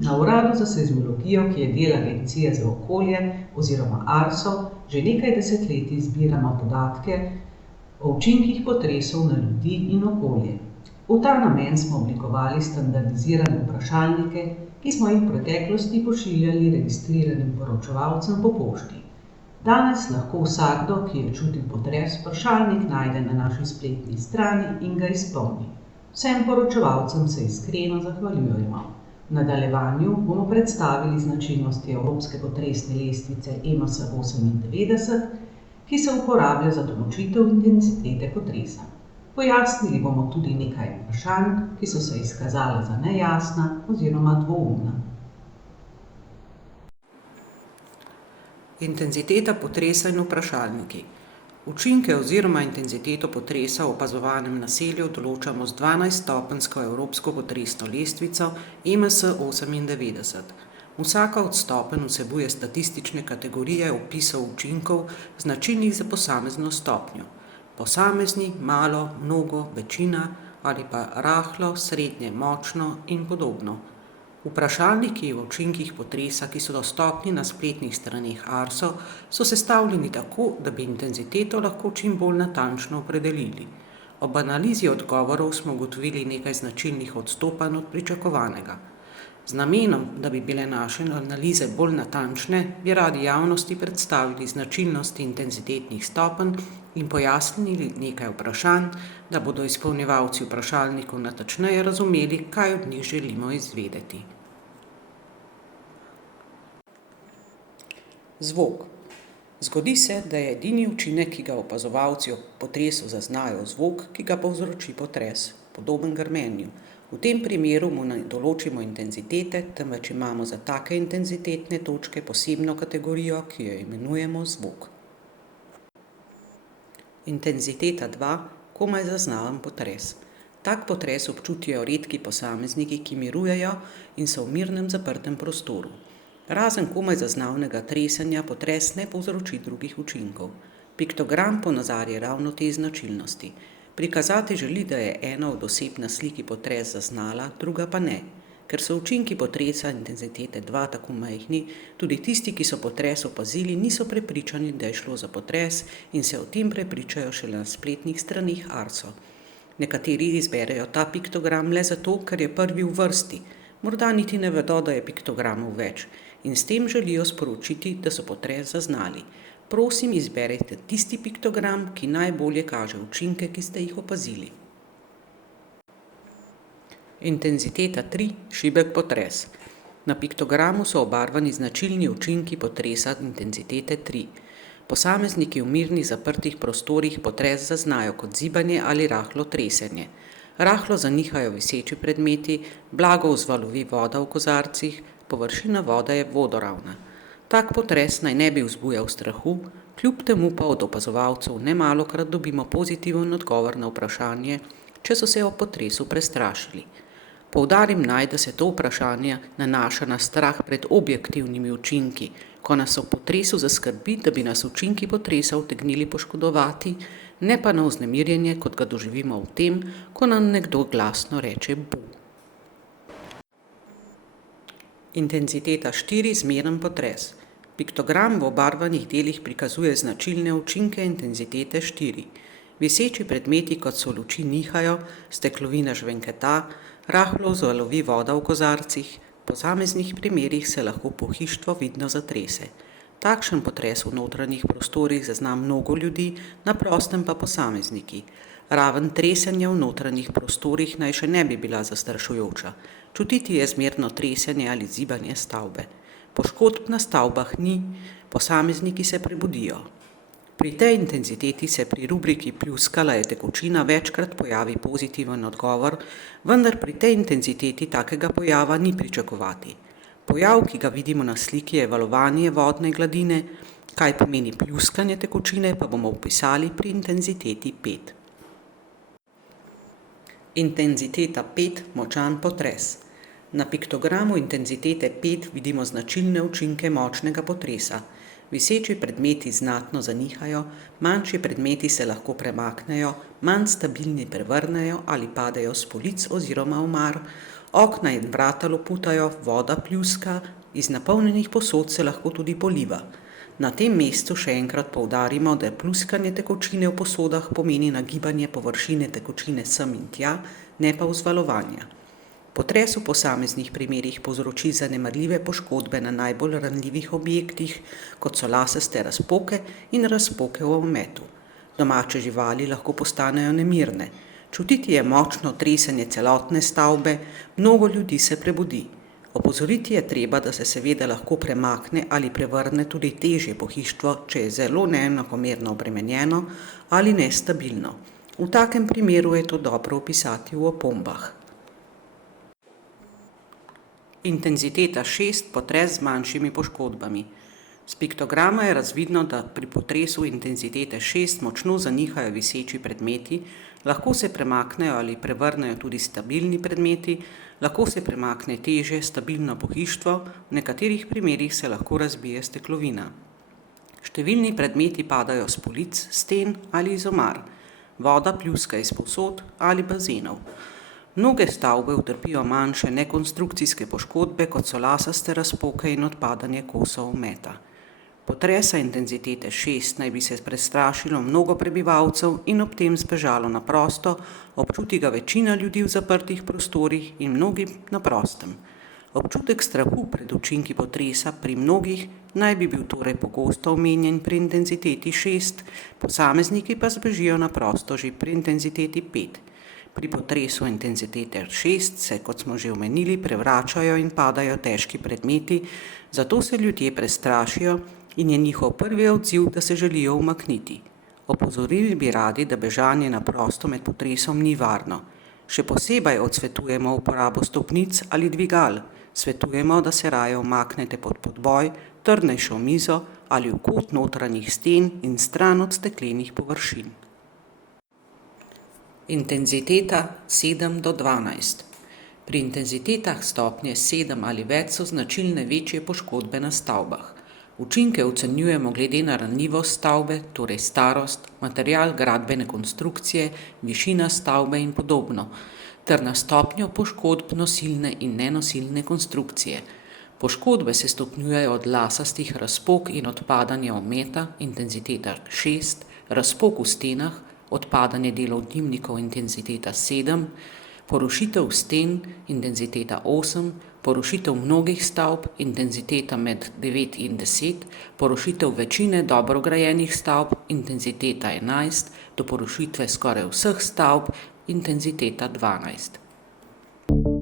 Na Uradu za seizmologijo, ki je del Agencije za okolje oziroma ARSO, že nekaj desetletij zbiramo podatke o učinkih potresov na ljudi in okolje. V ta namen smo oblikovali standardizirane vprašalnike, ki smo jih v preteklosti pošiljali registriranim poročevalcem po pošti. Danes lahko vsakdo, ki je čutil potres, vprašalnik najde na naši spletni strani in ga izpolni. Vsem poročevalcem se iskreno zahvaljujemo. V nadaljevanju bomo predstavili značilnosti Evropske potresne lestvice EMS 98, ki se uporablja za določitev intenzitete potresa. Pojasnili bomo tudi nekaj vprašanj, ki so se izkazala za nejasna oziroma dvoumna. Intenziteta potresa in vprašalniki. Učinke oziroma intenziteto potresa v opazovanem naselju določamo z 12-stopenjsko Evropsko potresno lestvico EMS 98. Vsaka od stopenj vsebuje statistične kategorije opisov učinkov, značilnih za posamezno stopnjo. Posamezni, malo, mnogo, večina ali pa rahlo, srednje, močno in podobno. Vprašalniki o učinkih potresa, ki so dostopni na spletnih straneh ARSO, so sestavljeni tako, da bi intenziteto lahko čim bolj natančno opredelili. Ob analizi odgovorov smo ugotovili nekaj značilnih odstopanj od pričakovanega. Z namenom, da bi bile naše analize bolj natančne, bi radi javnosti predstavili značilnosti intenzitetnih stopenj in pojasnili nekaj vprašanj, da bodo izpolnjevalci vprašalnikov natančneje razumeli, kaj od njih želimo izvedeti. Zvok. Zgodi se, da je edini učinek, ki ga opazovalci ob potresu zaznajo, zvok, ki ga povzroči potres, podoben grmenju. V tem primeru mu ne določimo intenzitete, temveč imamo za take intenzitetne točke posebno kategorijo, ki jo imenujemo zvok. Intenziteta 2. Komaj zaznaven potres. Tak potres občutijo redki posamezniki, ki mirujejo in so v mirnem zaprtem prostoru. Razen komaj zaznavnega tresenja potres ne povzroči drugih učinkov. Piktogram ponazarja ravno te značilnosti. Prikazati želi, da je ena od oseb na sliki potres zaznala, druga pa ne. Ker so učinki potresa intenzitete 2 tako majhni, tudi tisti, ki so potres opazili, niso prepričani, da je šlo za potres in se o tem prepričajo šele na spletnih straneh ARSO. Nekateri izberejo ta piktogram le zato, ker je prvi v vrsti. Morda niti ne vedo, da je piktogramov več in s tem želijo sporočiti, da so potres zaznali. Prosim, izberite tisti piktogram, ki najbolje kaže učinke, ki ste jih opazili. Intenziteta 3. Šibek potres. Na piktogramu so obarvani značilni učinki potresa intenzitete 3. Posamezniki v mirnih zaprtih prostorih potres zaznajo kot zibanje ali rahlo tresenje. Rahlo zanihajo viseči predmeti, blago vzvalovi voda v kozarcih, površina vode je vodoravna. Tak potres naj ne bi vzbujal strahu, kljub temu pa od opazovalcev nemalokrat dobimo pozitiven odgovor na vprašanje, če so se o potresu prestrašili. Poudarim naj, da se to vprašanje nanaša na strah pred objektivnimi učinki, ko nas o potresu zaskrbi, da bi nas učinki potresa utegnili poškodovati, ne pa na vznemirjenje, kot ga doživimo v tem, ko nam nekdo glasno reče bu. Intenziteta 4. Zmeren potres. Piktogram v obarvanih delih prikazuje značilne učinke intenzitete 4. Viseči predmeti, kot so luči, nihajo, steklovina žvenketa, rahlo vzvalovi voda v kozarcih, v posameznih primerih se lahko pohištvo vidno zatrese. Takšen potres v notranjih prostorih zazna mnogo ljudi, na prostem pa posamezniki. Raven tresenja v notranjih prostorih naj še ne bi bila zastrašujoča. Čutiti je zmerno tresenje ali zibanje stavbe. Poškodb na stavbah ni, posamezniki se prebudijo. Pri tej intenziteti se pri rubriki pljuskala je tekočina večkrat pojavi pozitiven odgovor, vendar pri tej intenziteti takega pojava ni pričakovati. Pojav, ki ga vidimo na sliki, je valovanje vodne gladine, kaj pomeni pljuskanje tekočine, pa bomo opisali pri intenziteti 5. Intenziteta 5. Močan potres. Na piktogramu intenzitete 5 vidimo značilne učinke močnega potresa. Viseči predmeti znatno zanihajo, manjši predmeti se lahko premaknejo, manj stabilni prevrnejo ali padejo s polic oziroma omar, Okna in vrata loputajo, voda pljuska, iz napolnjenih posod se lahko tudi poliva. Na tem mestu še enkrat poudarimo, da pluskanje tekočine v posodah pomeni nagibanje površine tekočine sem in tja, ne pa vzvalovanja. Potres v posameznih primerih povzroči zanemarljive poškodbe na najbolj ranljivih objektih, kot so lasaste razpoke in razpoke v ometu. Domače živali lahko postanejo nemirne. Čutiti je močno tresenje celotne stavbe, mnogo ljudi se prebudi. Opozoriti je treba, da se seveda lahko premakne ali prevrne tudi težje pohištvo, če je zelo neenakomerno obremenjeno ali nestabilno. V takem primeru je to dobro opisati v opombah. Intenziteta 6, potres z manjšimi poškodbami. S piktograma je razvidno, da pri potresu intenzitete 6 močno zanihajo viseči predmeti, lahko se premaknejo ali prevrnejo tudi stabilni predmeti, lahko se premakne težje stabilno pohištvo, v nekaterih primerih se lahko razbije steklovina. Številni predmeti padajo s polic, sten ali iz omar, voda pljuska iz posod ali bazenov. Mnoge stavbe utrpijo manjše nekonstrukcijske poškodbe, kot so lasaste razpoke in odpadanje kosov ometa. Potresa intenzitete 6 naj bi se prestrašilo mnogo prebivalcev in ob tem zbežalo na prosto, občuti ga večina ljudi v zaprtih prostorih in mnogi na prostem. Občutek strahu pred učinki potresa pri mnogih naj bi bil torej pogosto omenjen pri intenziteti 6, posamezniki pa zbežijo na prosto že pri intenziteti 5. Pri potresu intenzitete 6 se, kot smo že omenili, prevračajo in padajo težki predmeti, zato se ljudje prestrašijo in je njihov prvi odziv, da se želijo umakniti. Opozorili bi radi, da bežanje na prosto med potresom ni varno. Še posebej odsvetujemo uporabo stopnic ali dvigal. Svetujemo, da se raje umaknete pod podboj, trdnejšo mizo ali v kot notranjih sten in stran od steklenih površin. Intenziteta 7 do 12. Pri intenzitetah stopnje 7 ali več so značilne večje poškodbe na stavbah. Učinke ocenjujemo glede na ranljivost stavbe, torej starost, material gradbene konstrukcije, višina stavbe in podobno, ter na stopnjo poškodb nosilne in nenosilne konstrukcije. Poškodbe se stopnjujejo od lasastih razpok in odpadanja ometa, intenziteta 6, razpok v stenah, odpadanje delov dimnikov, intenziteta 7, porušitev sten, intenziteta 8, porušitev mnogih stavb, intenziteta med 9 in 10, porušitev večine dobro grajenih stavb, intenziteta 11, do porušitve skoraj vseh stavb, intenziteta 12.